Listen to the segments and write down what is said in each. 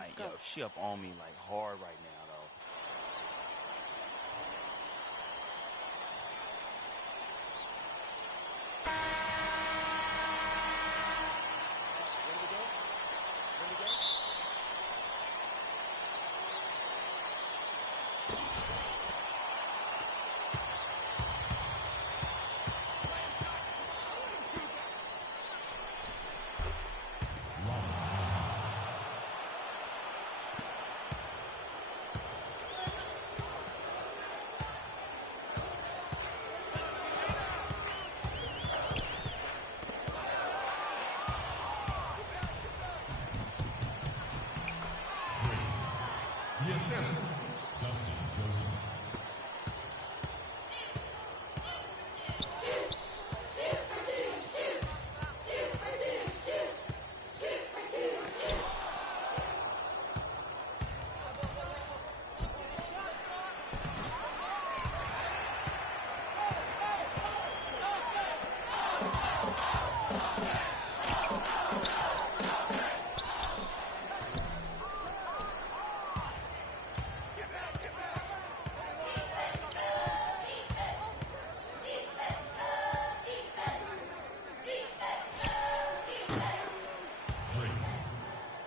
Let's go. Yo, she up on me like hard right now, though. The assessor, Dustin Joseph.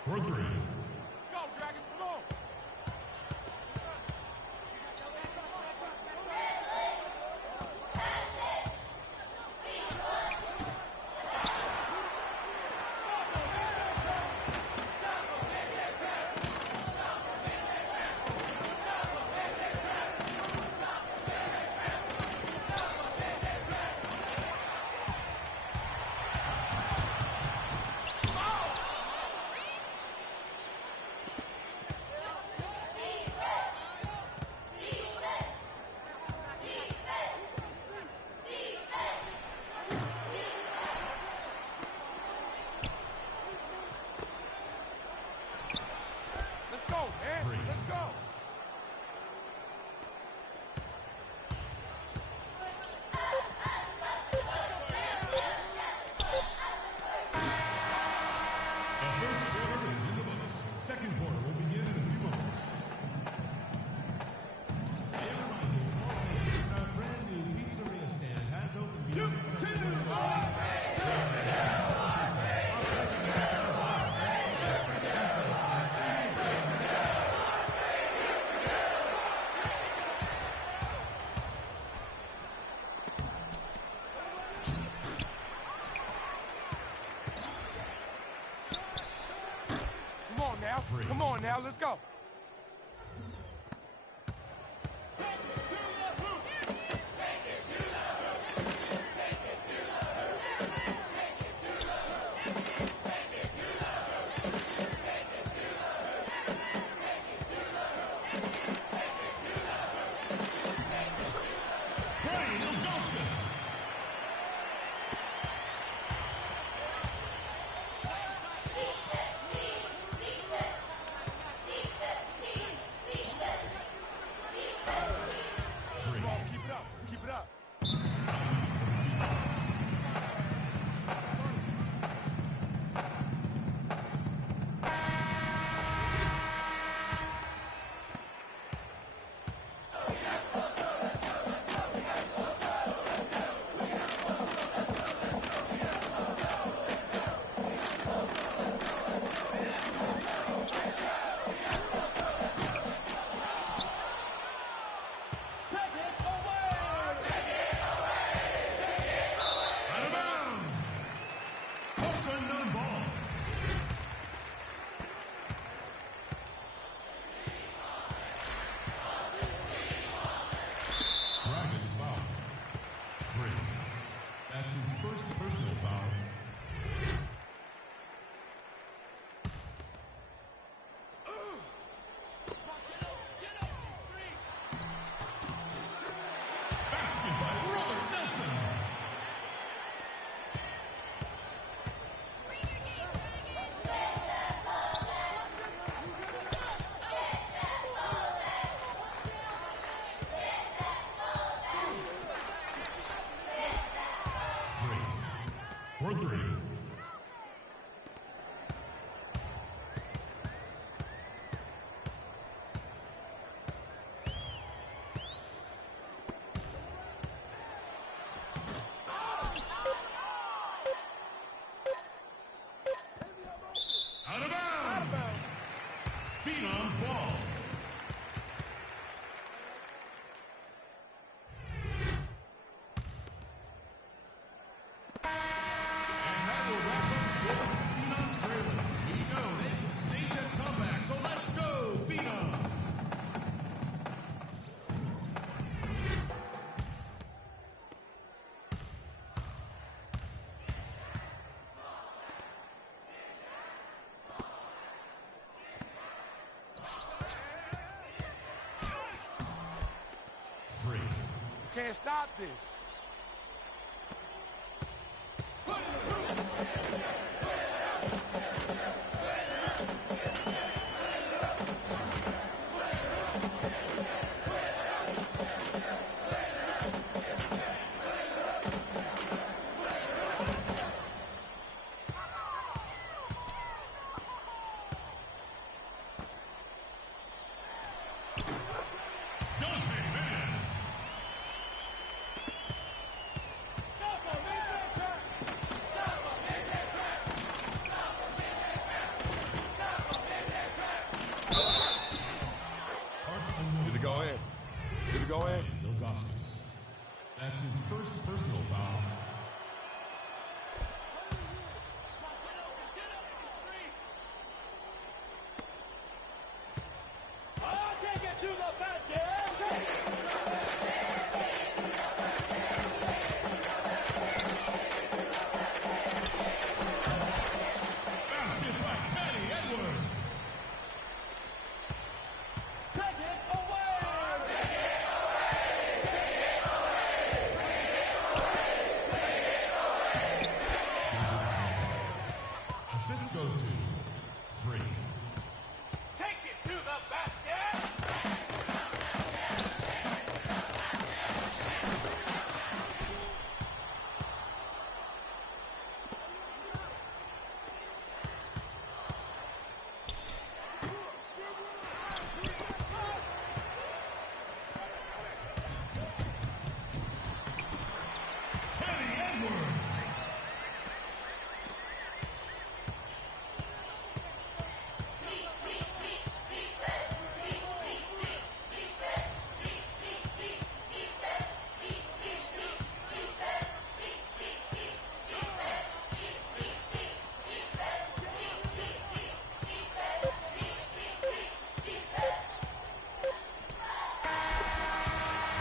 For three. Let's go, Dragons, come on! Let's go, man. Three. Let's go. The first quarter is in the books. Second quarter will begin in a few moments. Our brand new pizzeria stand has opened beyond the second Come on now. Free. Come on now. Let's go. Brian Ilgauskas. Out of bounds. Phenom's ball. And that will wrap up the Phenom's trailer. Here you go. They can stage that comeback. So let's go, Phenoms. Freak. Can't stop this. Dante Man. Hearts unknown. Did it go in? Did it go in? Augustus. That's his first personal foul. Basket by Teddy Edwards. Assist goes to Freak. Take it to the basket. Teddy Edwards.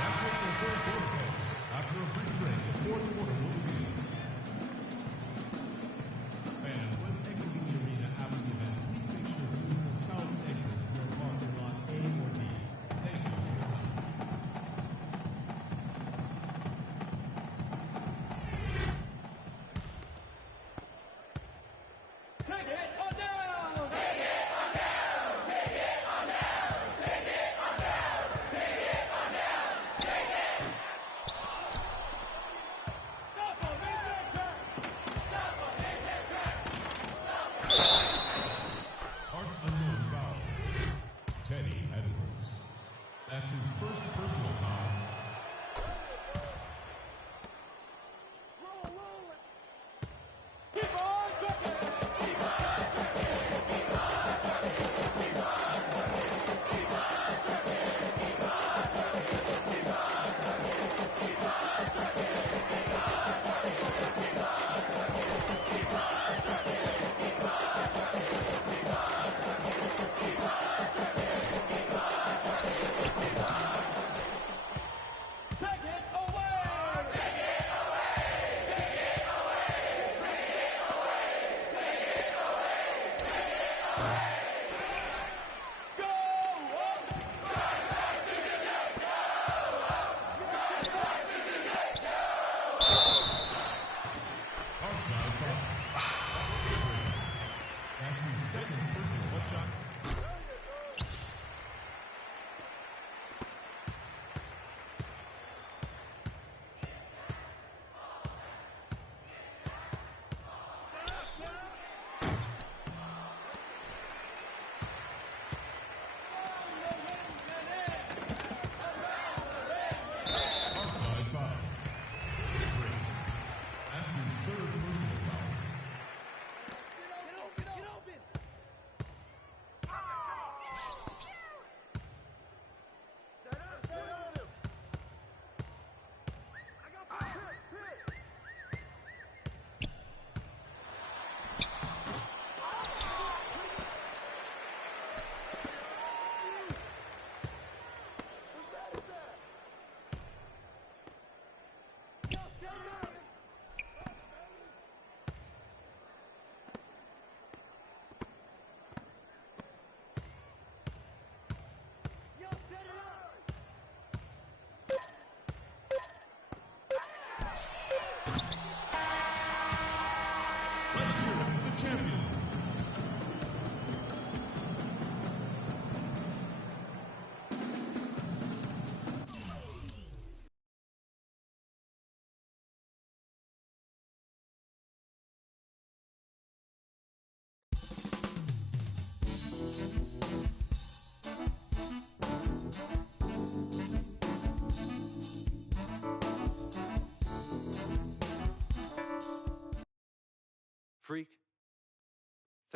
That's it for the third quarter, folks. After a brief break, the fourth quarter will begin. Fans, when exiting the arena after the event, please make sure to use the south exit if you're parking lot A or D. Thank you for your time. Take it on down. Hearts unknown foul. Teddy Edwards. That's his first personal foul. Keep on trucking. Take it away. Go up. Outside foul. That's his second personal shot.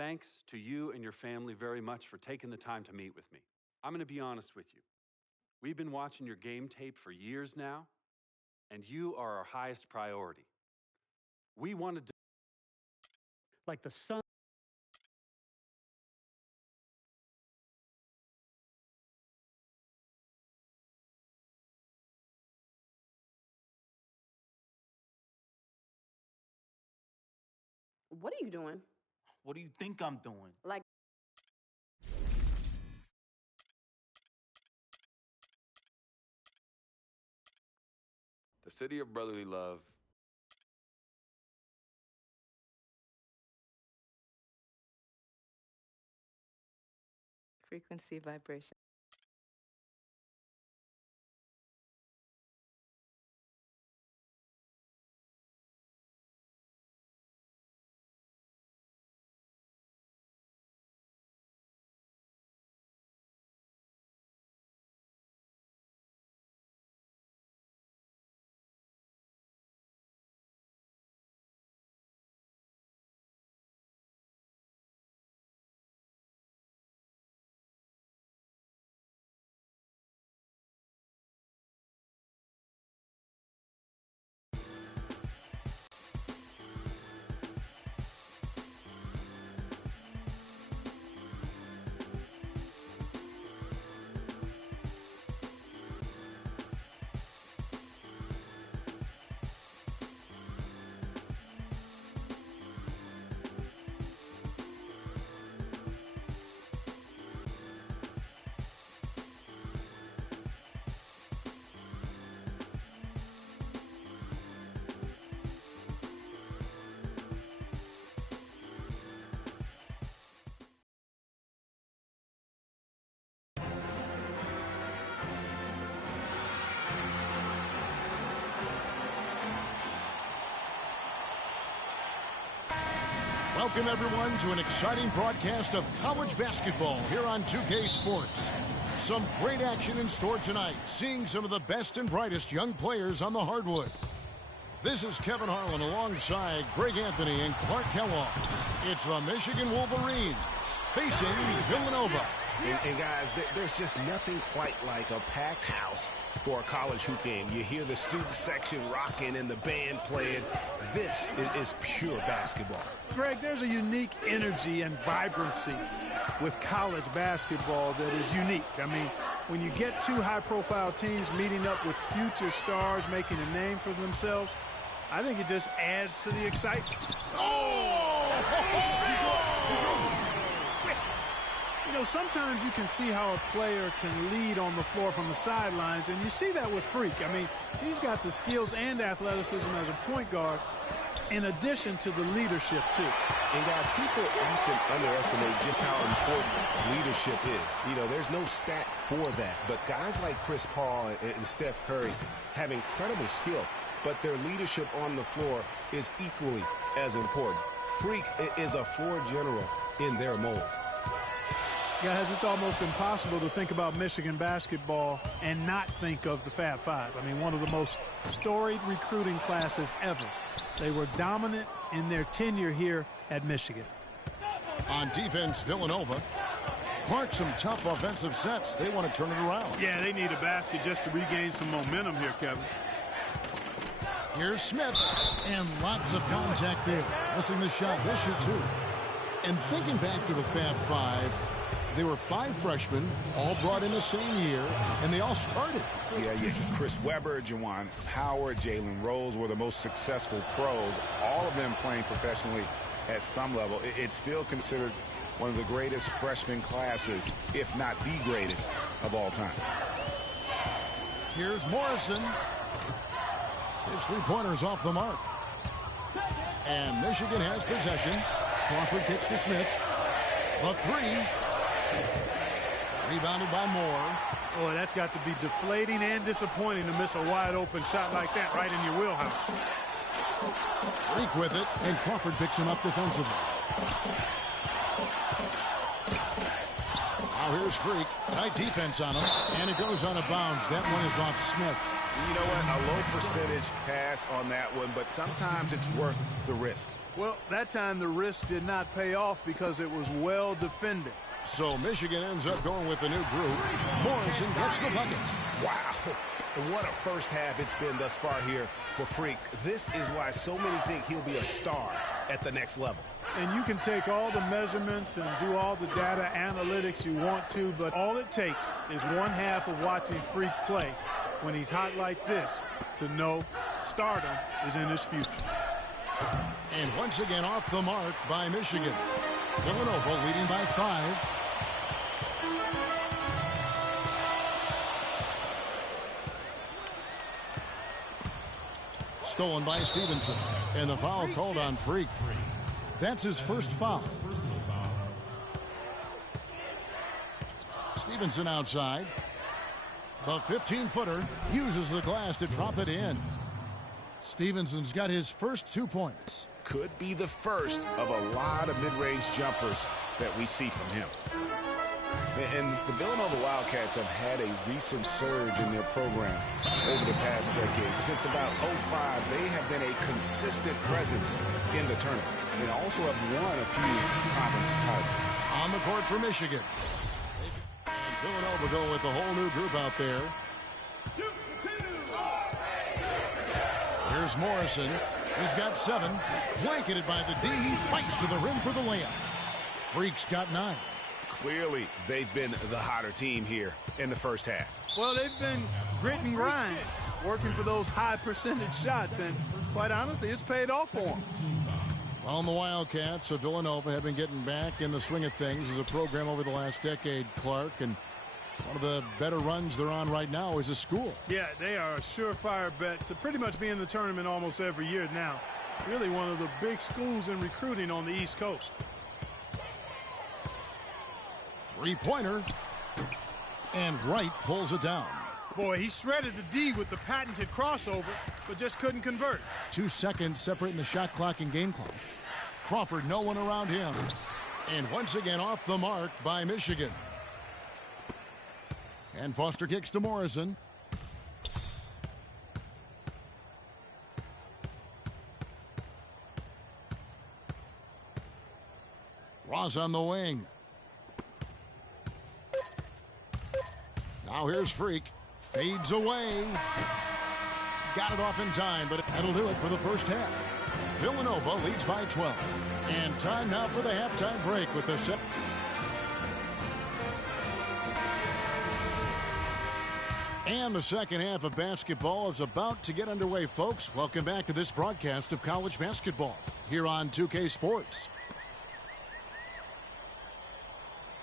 thanks to you and your family very much for taking the time to meet with me. I'm going to be honest with you. We've been watching your game tape for years now, and you are our highest priority. We wanted to... Like the sun. What are you doing? What do you think I'm doing? Like, The city of brotherly love. Frequency vibration. Welcome, everyone, to an exciting broadcast of college basketball here on 2K Sports. Some great action in store tonight, seeing some of the best and brightest young players on the hardwood. This is Kevin Harlan alongside Greg Anthony and Clark Kellogg. It's the Michigan Wolverines facing Villanova. And guys, there's just nothing quite like a packed house for a college hoop game. You hear the student section rocking and the band playing. This is pure basketball. Greg, there's a unique energy and vibrancy with college basketball that is unique. I mean, when you get two high-profile teams meeting up with future stars making a name for themselves, I think it just adds to the excitement. You know, sometimes you can see how a player can lead on the floor from the sidelines, and you see that with Freak. I mean, he's got the skills and athleticism as a point guard, in addition to the leadership, too. And, guys, people often underestimate just how important leadership is. You know, there's no stat for that, but guys like Chris Paul and Steph Curry have incredible skill, but their leadership on the floor is equally as important. Freak is a floor general in their mold. Guys, it's almost impossible to think about Michigan basketball and not think of the Fab Five. I mean, one of the most storied recruiting classes ever. They were dominant in their tenure here at Michigan. On defense, Villanova. Clark, some tough offensive sets. They want to turn it around. Yeah, they need a basket just to regain some momentum here, Kevin. Here's Smith, and lots of contact there. Missing the shot. He'll shoot two. And thinking back to the Fab Five, they were 5 freshmen, all brought in the same year, and they all started. Yeah, Chris Webber, Juwan Howard, Jalen Rose were the most successful pros, all of them playing professionally at some level. It's still considered one of the greatest freshman classes, if not the greatest of all time. Here's Morrison. His three-pointers off the mark. And Michigan has possession. Crawford kicks to Smith. The three. Rebounded by Moore. Oh, that's got to be deflating and disappointing to miss a wide-open shot like that right in your wheelhouse. Freak with it, and Crawford picks him up defensively. Now here's Freak. Tight defense on him, and it goes out of bounds. That one is off Smith. You know what? A low percentage pass on that one, but sometimes it's worth the risk. Well, that time the risk did not pay off because it was well defended. So Michigan ends up going with the new group. Morrison gets the bucket. Wow. And what a first half it's been thus far here for Freak. This is why so many think he'll be a star at the next level. And you can take all the measurements and do all the data analytics you want to, but all it takes is one half of watching Freak play when he's hot like this to know stardom is in his future. And once again off the mark by Michigan. Villanova leading by 5. Stolen by Stevenson. And the foul called on Freak. That's his first foul. Stevenson outside. The 15-footer uses the glass to drop it in. Stevenson's got his first 2 points. Could be the first of a lot of mid-range jumpers that we see from him. And the Villanova Wildcats have had a recent surge in their program over the past decade. Since about 2005, they have been a consistent presence in the tournament and also have won a few conference titles. On the court for Michigan. And Villanova go with the whole new group out there. Here's Morrison. He's got 7. Blanketed by the D. He fights to the rim for the layup. Freak's got 9. Clearly, they've been the hotter team here in the first half. Well, they've been grit and grind, working for those high percentage shots, and quite honestly, it's paid off for them. Well, the Wildcats of Villanova have been getting back in the swing of things as a program over the last decade, Clark, and one of the better runs they're on right now is a school. Yeah, they are a surefire bet to pretty much be in the tournament almost every year now. Really one of the big schools in recruiting on the East Coast. Three-pointer. And Wright pulls it down. Boy, he shredded the D with the patented crossover, but just couldn't convert. 2 seconds separating the shot clock and game clock. Crawford, no one around him. And once again off the mark by Michigan. And Foster kicks to Morrison. Ross on the wing. Now here's Freak. Fades away. Got it off in time, but that'll do it for the first half. Villanova leads by 12. And time now for the halftime break with the set. And the second half of basketball is about to get underway, folks. Welcome back to this broadcast of college basketball here on 2K Sports.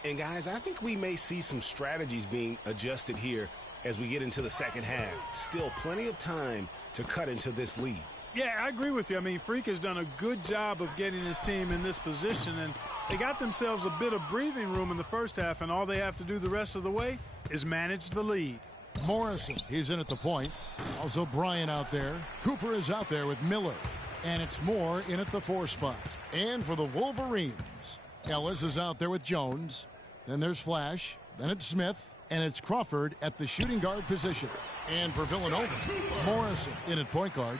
And guys, I think we may see some strategies being adjusted here as we get into the second half. Still plenty of time to cut into this lead. Yeah, I agree with you. I mean, Freak has done a good job of getting his team in this position, and they got themselves a bit of breathing room in the first half, and all they have to do the rest of the way is manage the lead. Morrison, he's in at the point. Also Bryant out there. Cooper is out there with Miller. And it's Moore in at the 4 spot. And for the Wolverines, Ellis is out there with Jones. Then there's Flash. Then it's Smith. And it's Crawford at the shooting guard position. And for Villanova, Morrison in at point guard.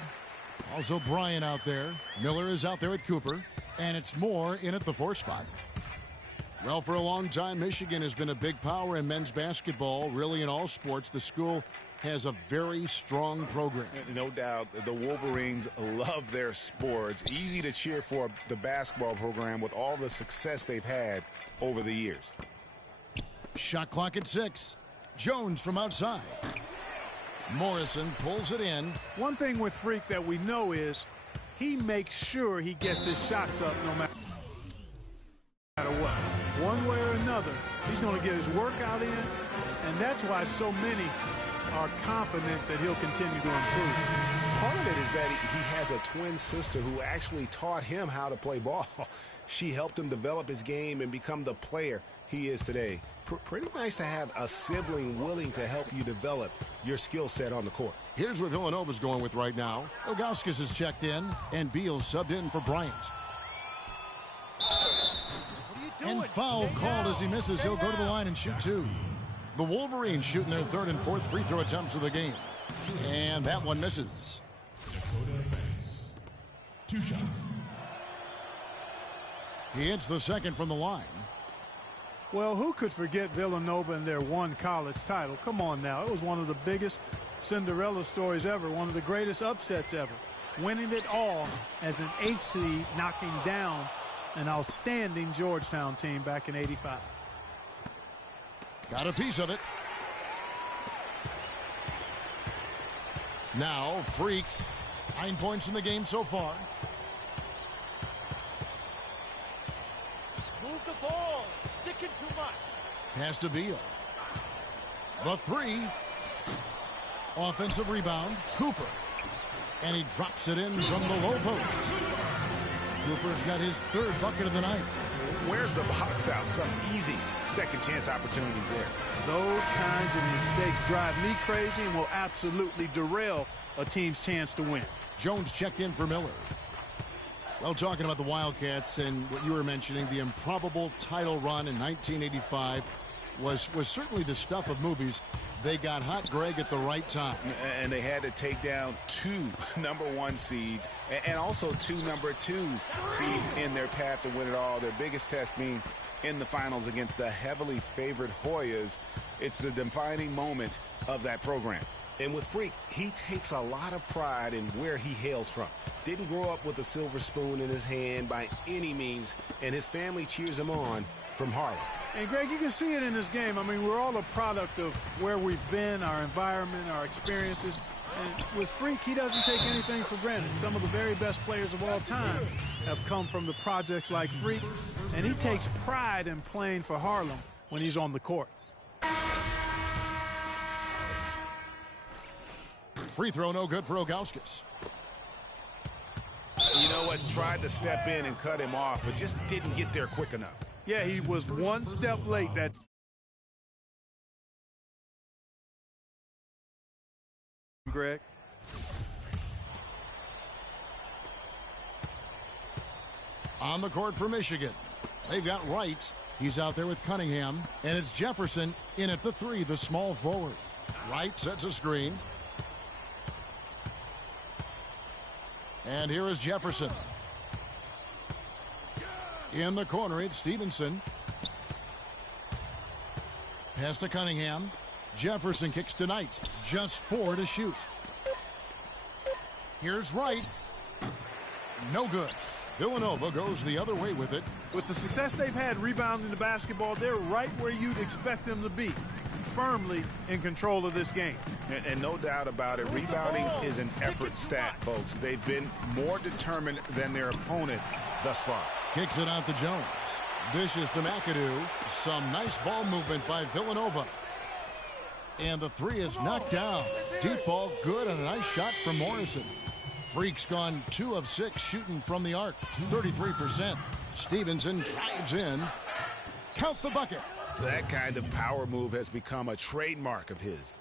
Also Bryant out there. Miller is out there with Cooper. And it's Moore in at the 4 spot. Well, for a long time, Michigan has been a big power in men's basketball, really in all sports. The school has a very strong program. No doubt, the Wolverines love their sports. Easy to cheer for the basketball program with all the success they've had over the years. Shot clock at 6. Jones from outside. Morrison pulls it in. One thing with Freak that we know is he makes sure he gets his shots up no matter what. One way or another, he's going to get his workout in, and that's why so many are confident that he'll continue to improve. Part of it is that he has a twin sister who actually taught him how to play ball. She helped him develop his game and become the player he is today. Pretty nice to have a sibling willing to help you develop your skill set on the court. Here's what Villanova's going with right now. Ilgauskas is checked in, and Beal subbed in for Bryant. And foul called as he misses. He'll go to the line and shoot 2. The Wolverines shooting their 3rd and 4th free throw attempts of the game. And that one misses. 2 shots. He hits the second from the line. Well, who could forget Villanova and their one college title? Come on now. It was one of the biggest Cinderella stories ever, one of the greatest upsets ever. Winning it all as an 8th seed, knocking down an outstanding Georgetown team back in '85. Got a piece of it. Now, Freak. 9 points in the game so far. Move the ball. Sticking too much. Pass to Beal. The three. Offensive rebound. Cooper. And he drops it in from the low post. Cooper's got his 3rd bucket of the night. Where's the box out? Some easy second chance opportunities there. Those kinds of mistakes drive me crazy and will absolutely derail a team's chance to win. Jones checked in for Miller. Well, talking about the Wildcats and what you were mentioning, the improbable title run in 1985 was certainly the stuff of movies. They got hot, Greg, at the right time. And they had to take down 2 #1 seeds and also 2 #2 seeds in their path to win it all. Their biggest test being in the finals against the heavily favored Hoyas. It's the defining moment of that program. And with Freak, he takes a lot of pride in where he hails from. Didn't grow up with a silver spoon in his hand by any means, and his family cheers him on from Harlem. And, Greg, you can see it in this game. I mean, we're all a product of where we've been, our environment, our experiences. And with Freak, he doesn't take anything for granted. Some of the very best players of all time have come from the projects like Freak, and he takes pride in playing for Harlem when he's on the court. Free throw no good for Ilgauskas. You know what? Tried to step in and cut him off, but just didn't get there quick enough. Yeah, he was one step late. That Greg. On the court for Michigan. They've got Wright. He's out there with Cunningham. And it's Jefferson in at the 3, the small forward. Wright sets a screen. And here is Jefferson. In the corner, it's Stevenson. Pass to Cunningham. Jefferson kicks to Knight. Just 4 to shoot. Here's Wright. No good. Villanova goes the other way with it. With the success they've had rebounding the basketball, they're right where you'd expect them to be, firmly in control of this game. And no doubt about it, rebounding is an effort stat, folks. They've been more determined than their opponent thus far. Kicks it out to Jones. Dishes to McAdoo. Some nice ball movement by Villanova. And the 3 is knocked down. Deep ball good and a nice shot from Morrison. Freak's gone 2 of 6 shooting from the arc. 33%. Stevenson drives in. Count the bucket. That kind of power move has become a trademark of his.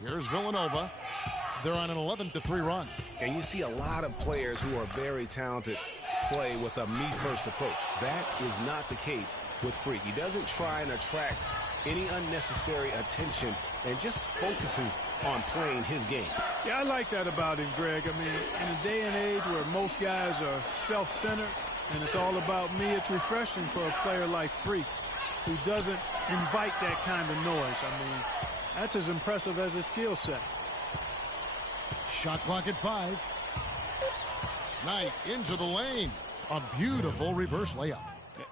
Here's Villanova. They're on an 11-3 run. And you see a lot of players who are very talented play with a me-first approach. That is not the case with Freak. He doesn't try and attract any unnecessary attention and just focuses on playing his game. Yeah, I like that about him, Greg. I mean, in a day and age where most guys are self-centered and it's all about me, it's refreshing for a player like Freak who doesn't invite that kind of noise. I mean, that's as impressive as his skill set. Shot clock at 5. Knight into the lane. A beautiful reverse layup.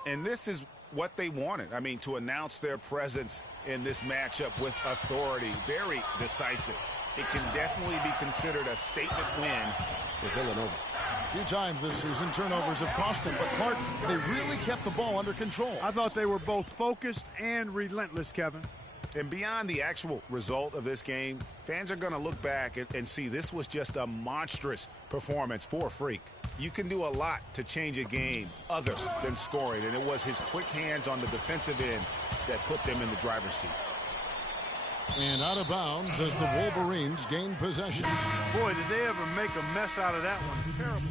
And this is what they wanted. I mean, to announce their presence in this matchup with authority. Very decisive. It can definitely be considered a statement win for Villanova. A few times this season, turnovers have cost them, but Clark, they really kept the ball under control. I thought they were both focused and relentless, Kevin. And beyond the actual result of this game, fans are going to look back and see this was just a monstrous performance for Freak. You can do a lot to change a game other than scoring, and it was his quick hands on the defensive end that put them in the driver's seat. And out of bounds as the Wolverines gain possession. Boy, did they ever make a mess out of that one. Terrible.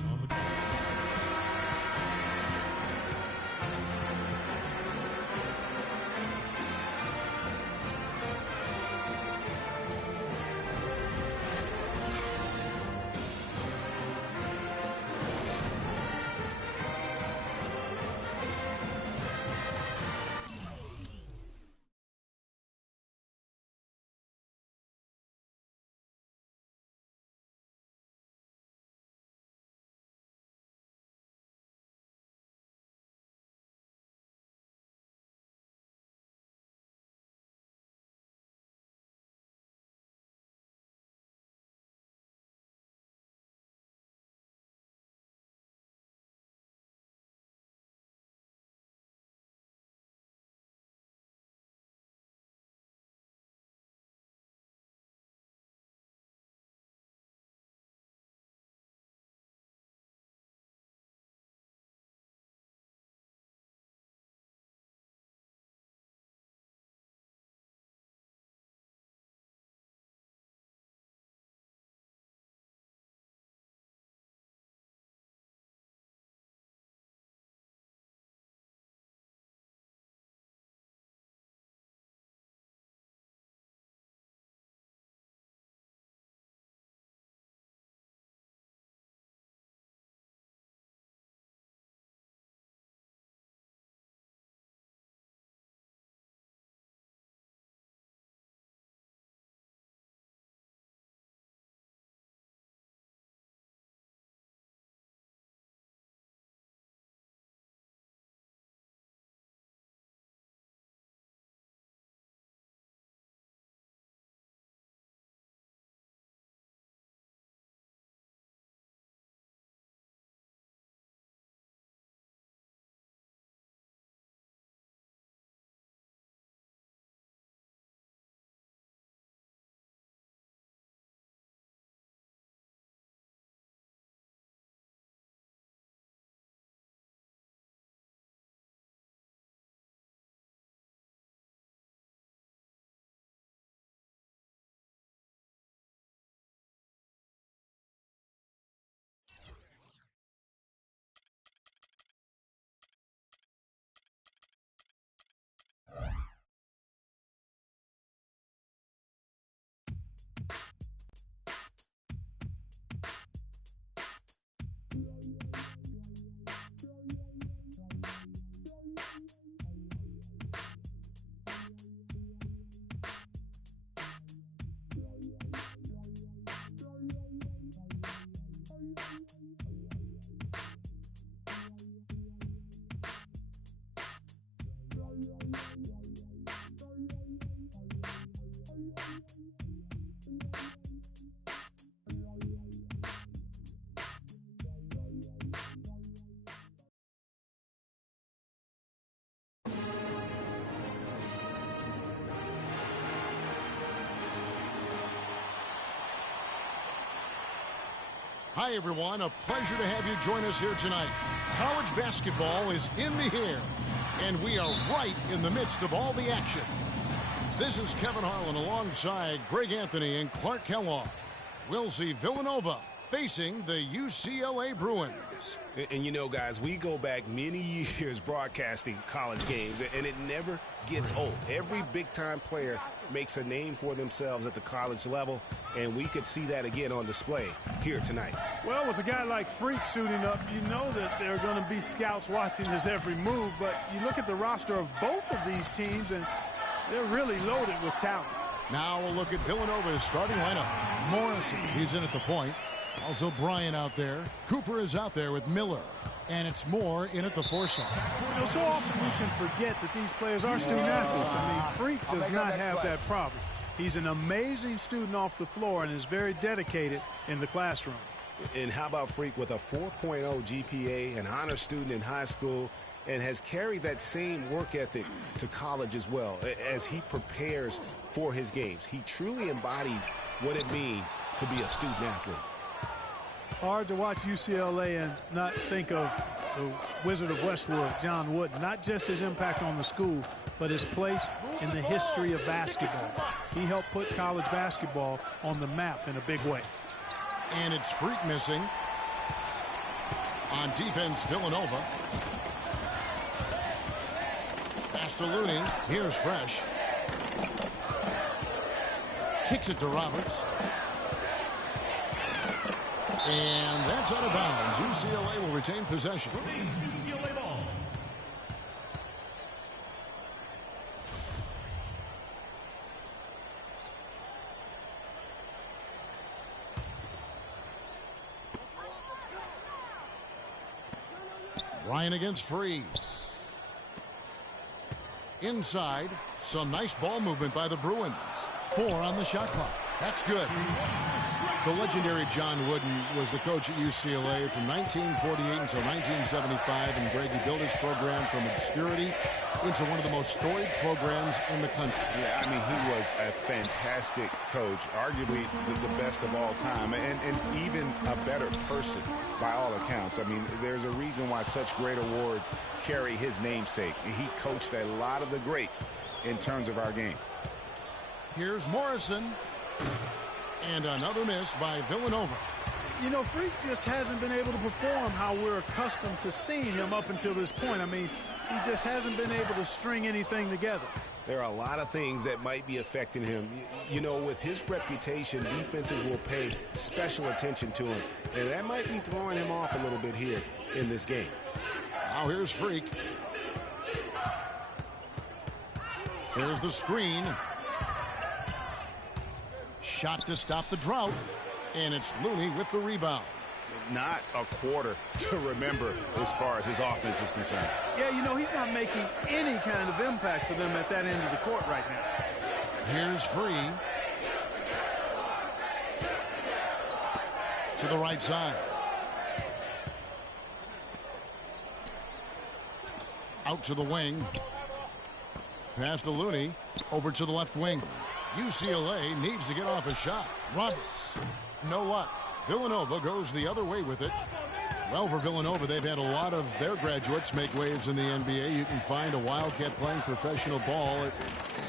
Hi, everyone. A pleasure to have you join us here tonight. College basketball is in the air, and we are right in the midst of all the action. This is Kevin Harlan alongside Greg Anthony and Clark Kellogg. We'll see Villanova facing the UCLA Bruins. And you know, guys, we go back many years broadcasting college games, and it never gets old. Every big-time player makes a name for themselves at the college level, and we could see that again on display here tonight. Well, with a guy like Freak suiting up, you know that there are going to be scouts watching his every move, but you look at the roster of both of these teams, and they're really loaded with talent. Now we'll look at Villanova's starting lineup. Morrison, he's in at the point. Also Bryant out there. Cooper is out there with Miller. And it's Moore in at the foresight. You know, so often we can forget that these players are student athletes. I mean, Freak does not have that problem. He's an amazing student off the floor and is very dedicated in the classroom. And how about Freak with a 4.0 GPA, an honor student in high school, and has carried that same work ethic to college as well as he prepares for his games. He truly embodies what it means to be a student athlete. Hard to watch UCLA and not think of the Wizard of Westwood, John Wooden. Not just his impact on the school, but his place in the history of basketball. He helped put college basketball on the map in a big way. And it's Freak missing. On defense, Villanova. Pass to Looney. Here's Fresh. Kicks it to Roberts. And that's out of bounds. UCLA will retain possession. Remains UCLA ball. Ryan against Free. Inside, some nice ball movement by the Bruins. 4 on the shot clock. That's good. The legendary John Wooden was the coach at UCLA from 1948 until 1975, and Greg, he built his program from obscurity into one of the most storied programs in the country. Yeah, I mean, he was a fantastic coach, arguably the best of all time, and even a better person by all accounts. I mean, there's a reason why such great awards carry his namesake. He coached a lot of the greats in terms of our game. Here's Morrison. And another miss by Villanova. You know, Freak just hasn't been able to perform how we're accustomed to seeing him up until this point. I mean, he just hasn't been able to string anything together. There are a lot of things that might be affecting him. You know, with his reputation, defenses will pay special attention to him. And that might be throwing him off a little bit here in this game. Now here's Freak. Here's the screen. Shot to stop the drought. And it's Looney with the rebound. Not a quarter to remember as far as his offense is concerned. Yeah, you know, he's not making any kind of impact for them at that end of the court right now. Here's Free. To the right side. Out to the wing. Pass to Looney. Over to the left wing. UCLA needs to get off a shot. Roberts. No luck. Villanova goes the other way with it. Well, for Villanova, they've had a lot of their graduates make waves in the NBA. You can find a Wildcat playing professional ball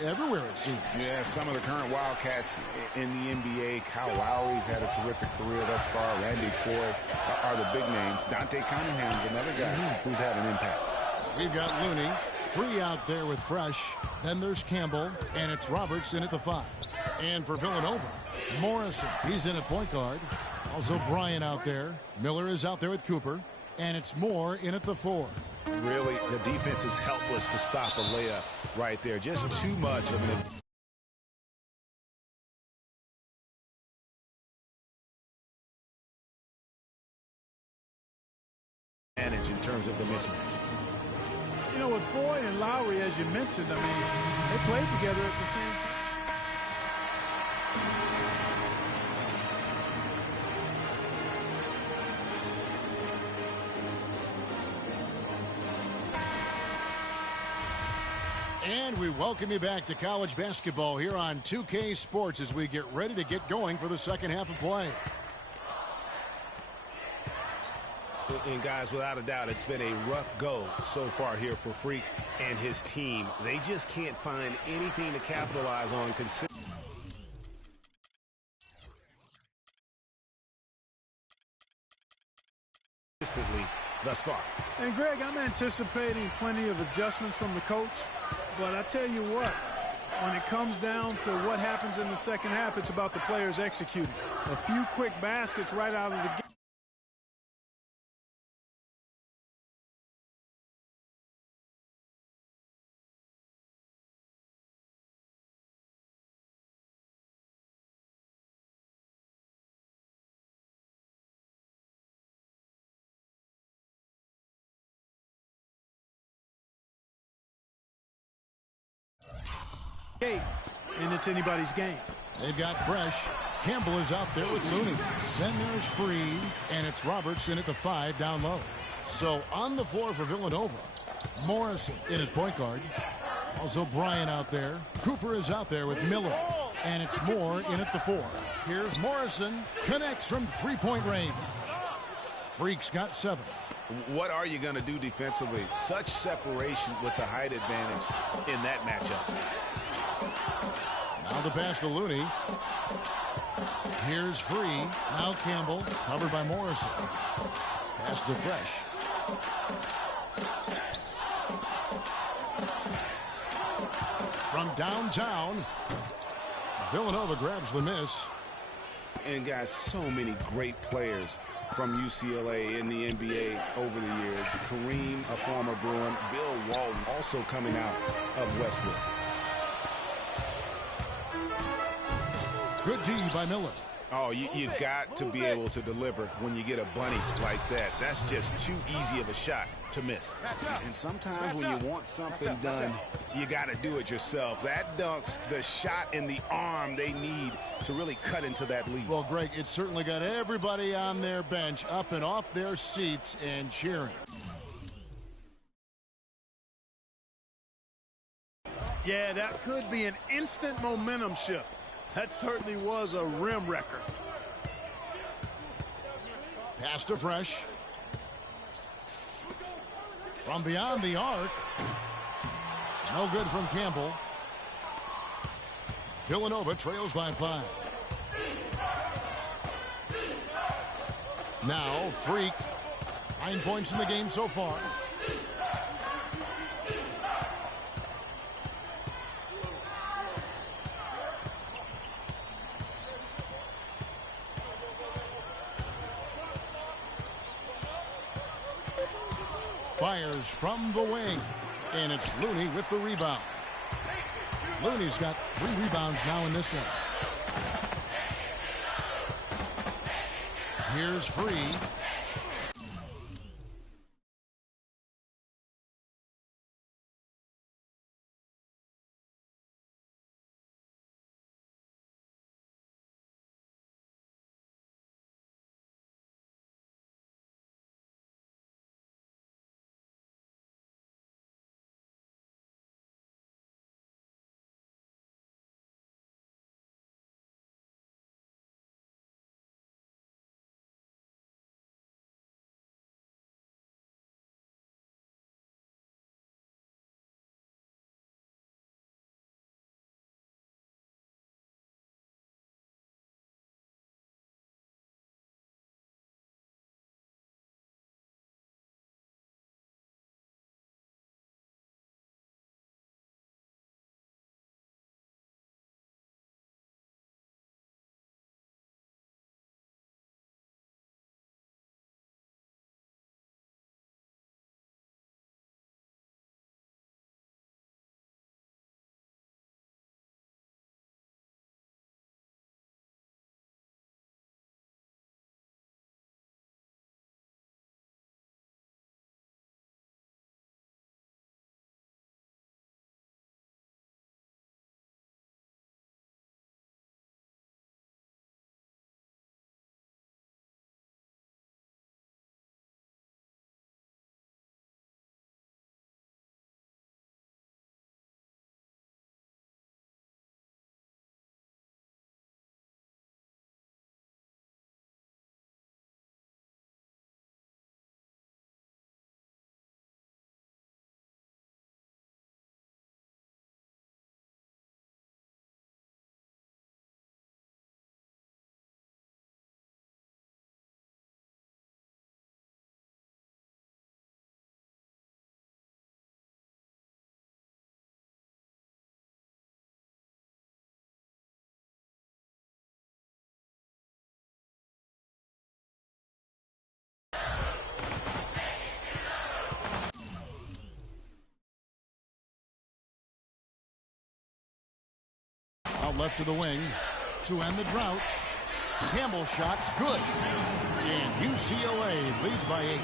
everywhere, it seems. Yeah, some of the current Wildcats in the NBA. Kyle Lowry's had a terrific career thus far. Randy Ford are the big names. Dante Cunningham's another guy who's had an impact. We've got Looney. Free out there with Fresh. Then there's Campbell, and it's Roberts in at the 5. And for Villanova, Morrison. He's in at point guard. Also Bryant out there. Miller is out there with Cooper. And it's Moore in at the 4. Really, the defense is helpless to stop a layup right there. Just too much of an advantage in terms of the mismatch. You know, with Foy and Lowry, as you mentioned, I mean, they played together at the same time. And we welcome you back to college basketball here on 2K Sports as we get ready to get going for the second half of play. And guys, without a doubt, it's been a rough go so far here for Freak and his team. They just can't find anything to capitalize on consistently thus far. And Greg, I'm anticipating plenty of adjustments from the coach, but I tell you what, when it comes down to what happens in the second half, it's about the players executing. A few quick baskets right out of the game. And it's anybody's game. They've got Fresh. Campbell is out there with Looney. Then there's Freed, and it's Roberts in at the 5 down low. So on the floor for Villanova, Morrison in at point guard. Also Bryant out there. Cooper is out there with Miller. And it's Moore in at the 4. Here's Morrison. Connects from three-point range. Freak's got 7. What are you going to do defensively? Such separation with the height advantage in that matchup. Now the pass to Looney. Here's Free. Now Campbell, covered by Morrison. Pass to Fresh. From downtown, Villanova grabs the miss. And guys, so many great players from UCLA in the NBA over the years. Kareem, a former Bruin. Bill Walton, also coming out of Westwood. Good D by Miller. Oh, you've got to be able to deliver when you get a bunny like that. That's just too easy of a shot to miss. And sometimes when you want something done, you got to do it yourself. That dunks the shot and the arm they need to really cut into that lead. Well, Greg, it's certainly got everybody on their bench up and off their seats and cheering. Yeah, that could be an instant momentum shift. That certainly was a rim wrecker. Pass to Fresh. From beyond the arc. No good from Campbell. Villanova trails by 5. Now Freak. 9 points in the game so far. Fires from the wing, and it's Looney with the rebound. Looney's got 3 rebounds now in this one. Here's Free. Out left to the wing to end the drought. Campbell shot's good. And UCLA leads by 8.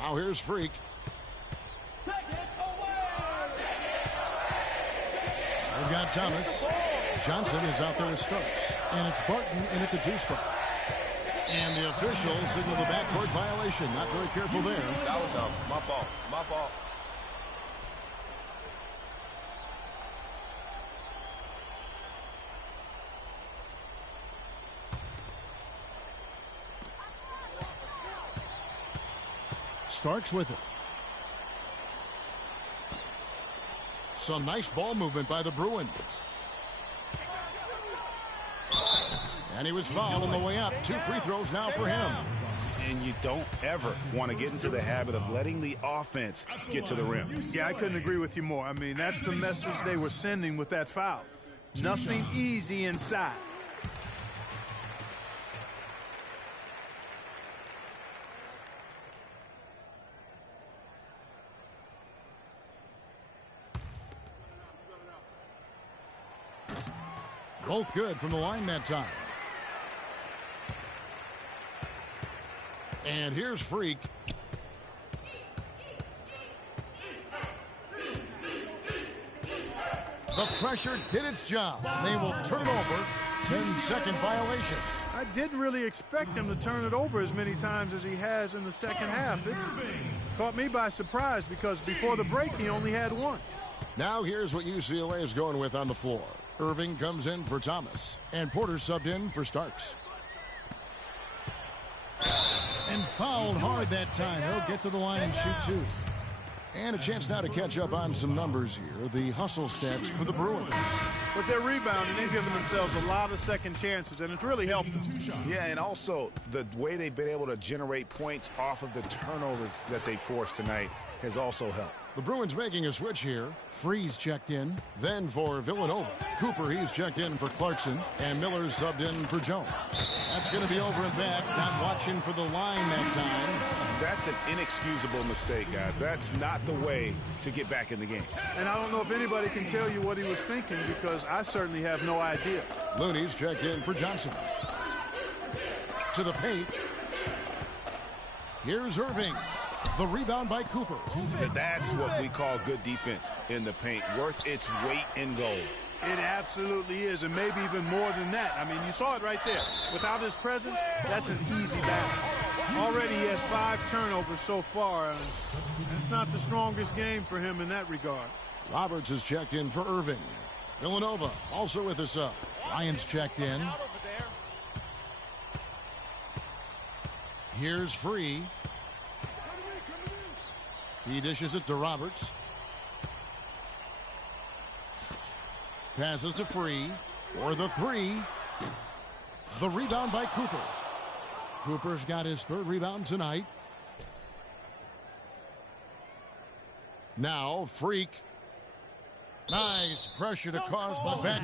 Now here's Freak. They've got Thomas. Johnson is out there as Starks. And it's Barton in at the 2 spot. And the official signaled the backcourt violation. Not very careful there. That was dumb. My fault. My fault. Starks with it. Some nice ball movement by the Bruins. And he was fouled on the way up. 2 free throws now for him. And you don't ever want to get into the habit of letting the offense get to the rim. Yeah, I couldn't agree with you more. I mean, that's the message they were sending with that foul. Nothing easy inside. Both good from the line that time. And here's Freak. The pressure did its job. They will turn over. 10-second violation. I didn't really expect him to turn it over as many times as he has in the second half. It's caught me by surprise because before the break he only had 1. Now here's what UCLA is going with on the floor. Irving comes in for Thomas, and Porter subbed in for Starks. And fouled hard that time. He'll get to the line and shoot 2. And a chance now to catch up on some numbers here. The hustle stats for the Bruins. With their rebounding, they've given themselves a lot of second chances, and it's really helped them. Yeah, and also the way they've been able to generate points off of the turnovers that they forced tonight has also helped. The Bruins making a switch here. Freeze checked in. Then for Villanova. Cooper, he's checked in for Clarkson. And Miller's subbed in for Jones. That's going to be over and back. Not watching for the line that time. That's an inexcusable mistake, guys. That's not the way to get back in the game. And I don't know if anybody can tell you what he was thinking because I certainly have no idea. Looney's checked in for Johnson. To the paint. Here's Irving. The rebound by Cooper. That's what we call good defense in the paint. Worth its weight in gold. It absolutely is, and maybe even more than that. I mean, you saw it right there. Without his presence, that's an easy basket. Already he has 5 turnovers so far, and it's not the strongest game for him in that regard. Roberts is checked in for Irving. Villanova also with us up. Ryan's checked in. Here's Free. He dishes it to Roberts. Passes to Free for the 3. The rebound by Cooper. Cooper's got his 3rd rebound tonight. Now Freak. Nice pressure to cause the back.